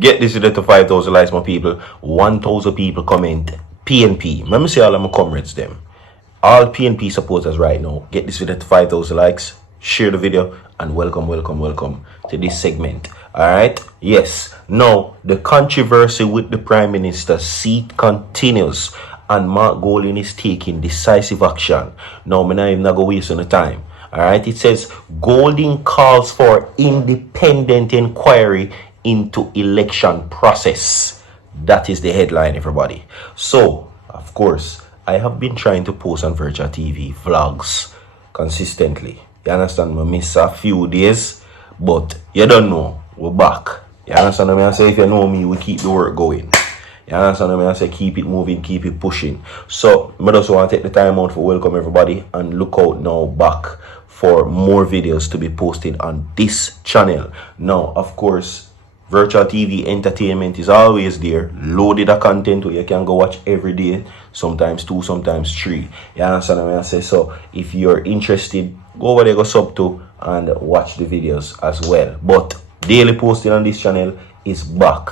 Get this video to 5,000 likes, my people. 1,000 people comment PNP. Let me see all of my comrades them. All PNP supporters right now, get this video to 5,000 likes, share the video, and welcome to this segment. Alright? Yes. Now, the controversy with the Prime Minister's seat continues, and Mark Golding is taking decisive action. Now, I'm not even going to waste any time. Alright? It says, Golding calls for independent inquiry into election process. That is the headline, everybody. So, of course, I have been trying to post on Virtual TV vlogs consistently. You understand? I miss a few days, but you don't know, we're back. You understand what I say? If you know me, we keep the work going. You understand what I say? Keep it moving, keep it pushing. So, I just want to take the time out for welcome everybody and look out now back for more videos to be posted on this channel. Now, of course, Virtual TV entertainment is always there, loaded of content where you can go watch every day, sometimes 2, sometimes 3. You understand what I say? So if you're interested, go over there, go sub to and watch the videos as well. But daily posting on this channel is back.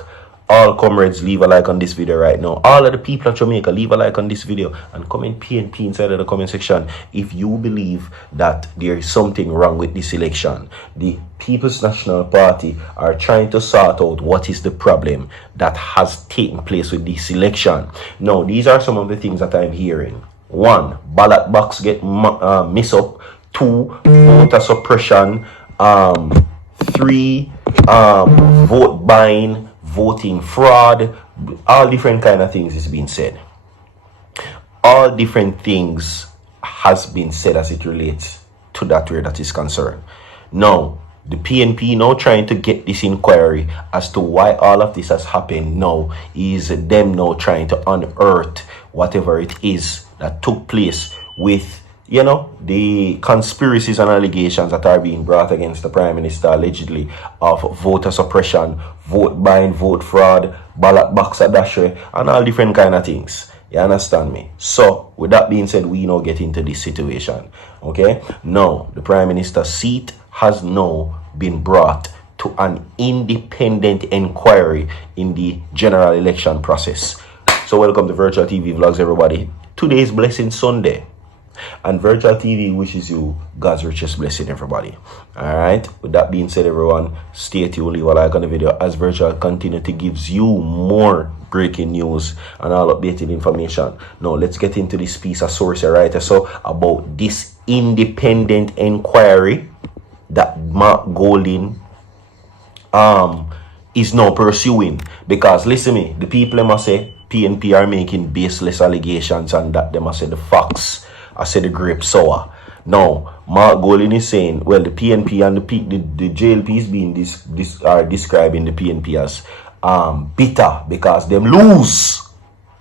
All comrades, leave a like on this video right now. All of the people at Jamaica, leave a like on this video and comment PNP inside of the comment section if you believe that there is something wrong with this election. The People's National Party are trying to sort out what is the problem that has taken place with this election. Now, these are some of the things that I'm hearing. 1, ballot box get messed up. 2, voter suppression. 3, vote buying, voting fraud, all different kind of things is being said. All different things has been said as it relates to that where that is concerned. Now, the PNP now trying to get this inquiry as to why all of this has happened now is them now trying to unearth whatever it is that took place with, you know, the conspiracies and allegations that are being brought against the Prime Minister allegedly of voter suppression, vote buying, vote fraud, ballot box adashery, and all different kind of things. You understand me? So, with that being said, we now get into this situation. Okay? Now, the Prime Minister's seat has now been brought to an independent inquiry in the general election process. So, welcome to Virtual TV Vlogs, everybody. Today's Blessing Sunday. And Virtual TV wishes you God's richest blessing, everybody. Alright, with that being said, everyone, stay tuned, leave a like on the video as Virtual continue to gives you more breaking news and all updated information. Now, let's get into this piece of source right so about this independent inquiry that Mark Golding is now pursuing. Because listen me, the people must say PNP are making baseless allegations and that they must say the facts. I said the grape sour. Now, Mark Golding is saying, well, the PNP and the JLP is being describing the PNP as bitter because them lose.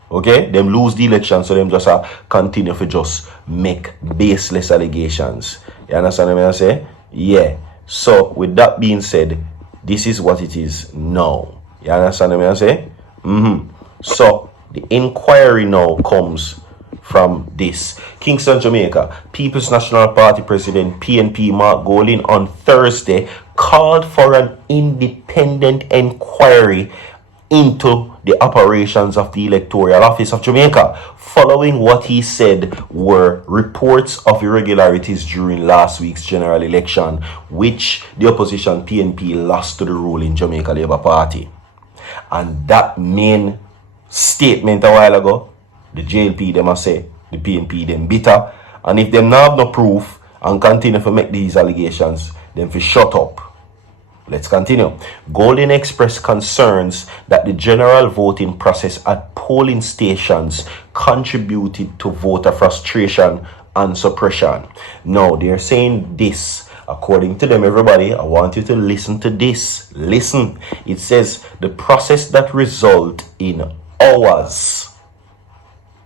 Okay? Them lose the election, so them just continue to just make baseless allegations. You understand what I say? Yeah. So, with that being said, this is what it is now. You understand what I say? So, the inquiry now comes from this. Kingston, Jamaica. People's National Party President PNP Mark Golding on Thursday called for an independent inquiry into the operations of the Electoral Office of Jamaica following what he said were reports of irregularities during last week's general election, which the opposition PNP lost to the ruling Jamaica Labour Party. And that main statement a while ago, the JLP them must say the PNP them bitter, and if them not have no proof and continue to make these allegations, then for shut up. Let's continue. Golding expressed concerns that the general voting process at polling stations contributed to voter frustration and suppression. Now they're saying this. According to them, everybody, I want you to listen to this. Listen. It says the process that result in hours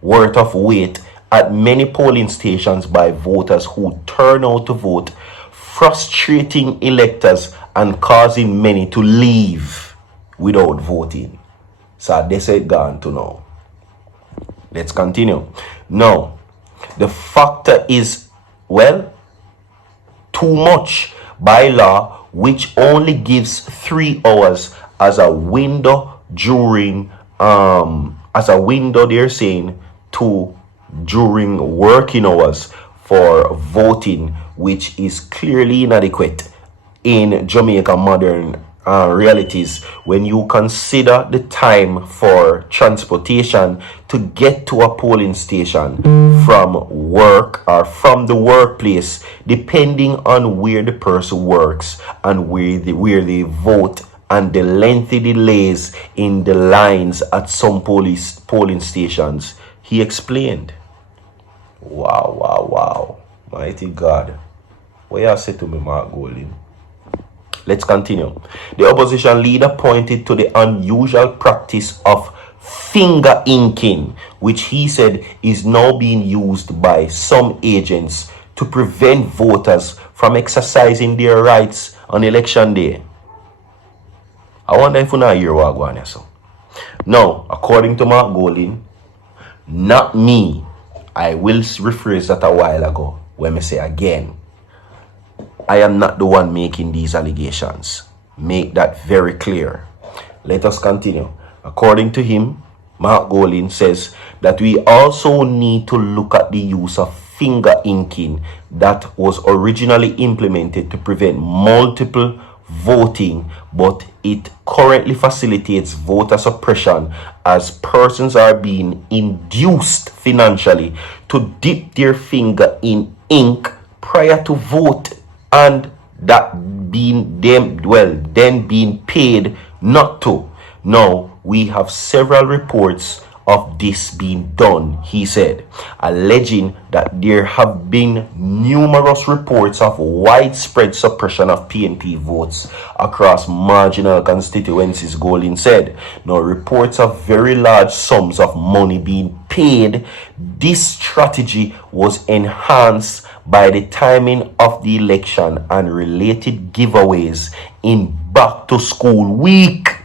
worth of wait at many polling stations by voters who turn out to vote, frustrating electors and causing many to leave without voting. So they said gone to now. Let's continue. Now, the factor is, well, too much by law, which only gives 3 hours as a window during as a window, they're saying, to during working hours for voting, which is clearly inadequate in Jamaica modern realities when you consider the time for transportation to get to a polling station from work or from the workplace, depending on where the person works and where they vote, and the lengthy delays in the lines at some polling stations. He explained. Wow, wow, wow. Mighty God. What you say to me, Mark Golding? Let's continue. The opposition leader pointed to the unusual practice of finger inking, which he said is now being used by some agents to prevent voters from exercising their rights on election day. I wonder if you not hear what I'm going to say. Now, according to Mark Golding, not me, I will rephrase that a while ago when I say again, I am not the one making these allegations. Make that very clear. Let us continue. According to him, Mark Golding says that we also need to look at the use of finger inking that was originally implemented to prevent multiple voting, but it currently facilitates voter suppression as persons are being induced financially to dip their finger in ink prior to vote, and that being them then being paid not to. Now we have several reports of this being done, he said, alleging that there have been numerous reports of widespread suppression of PNP votes across marginal constituencies, Golding said. Now, reports of very large sums of money being paid. This strategy was enhanced by the timing of the election and related giveaways in back to school week.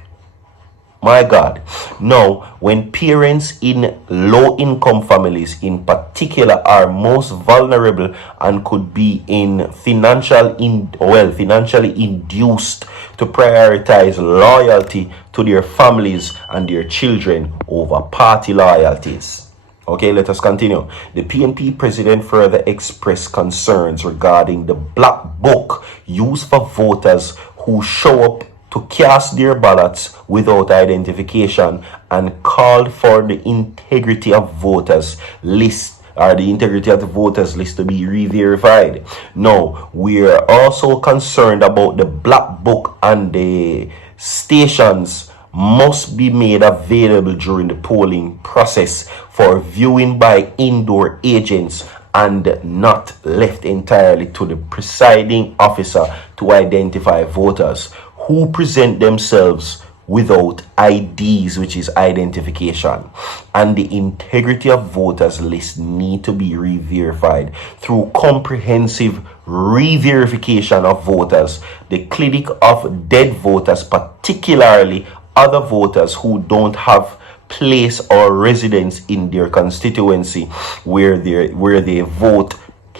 My God. Now, when parents in low-income families in particular are most vulnerable and could be in financially induced to prioritize loyalty to their families and their children over party loyalties. Okay, let us continue. The PNP president further expressed concerns regarding the black book used for voters who show up to cast their ballots without identification, and called for the integrity of voters list to be re-verified. Now, we are also concerned about the black book, and the stations must be made available during the polling process for viewing by indoor agents and not left entirely to the presiding officer to identify voters who present themselves without IDs, which is identification. And the integrity of voters list need to be re-verified through comprehensive re-verification of voters, the clinic of dead voters, particularly other voters who don't have place or residence in their constituency where they vote.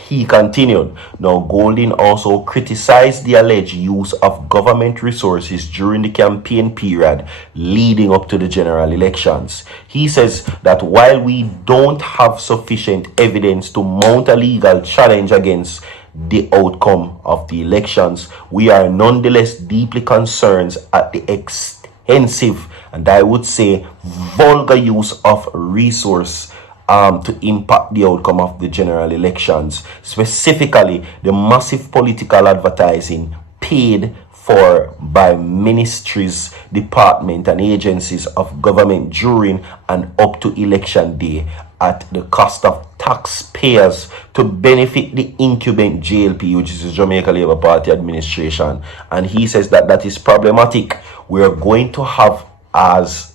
He continued. Now, Golding also criticized the alleged use of government resources during the campaign period leading up to the general elections. He says that while we don't have sufficient evidence to mount a legal challenge against the outcome of the elections, we are nonetheless deeply concerned at the extensive, and I would say vulgar, use of resource to impact the outcome of the general elections, specifically the massive political advertising paid for by ministries, departments, and agencies of government during and up to election day at the cost of taxpayers to benefit the incumbent JLP, which is the Jamaica Labour Party administration. And he says that that is problematic. We are going to have as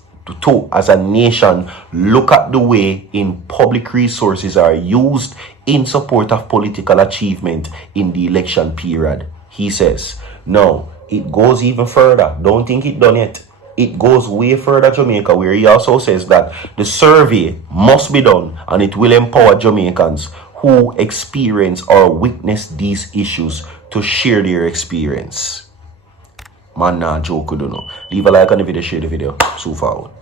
a nation look at the way in public resources are used in support of political achievement in the election period. He says, no, it goes even further. Don't think it done yet. It goes way further, Jamaica, where he also says that the survey must be done and it will empower Jamaicans who experience or witness these issues to share their experience. Man, nah joke with you know. Leave a like on the video, share the video. So far out.